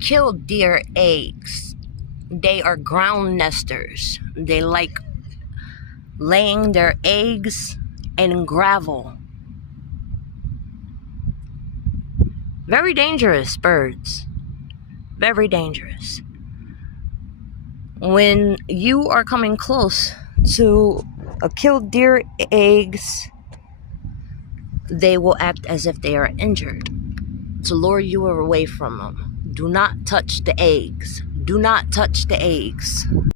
Killdeer eggs. They are ground nesters. They like laying their eggs in gravel. Very dangerous birds. Very dangerous. When you are coming close to a killdeer eggs, they will act as if they are injured to lure you away from them. Do not touch the eggs. Do not touch the eggs.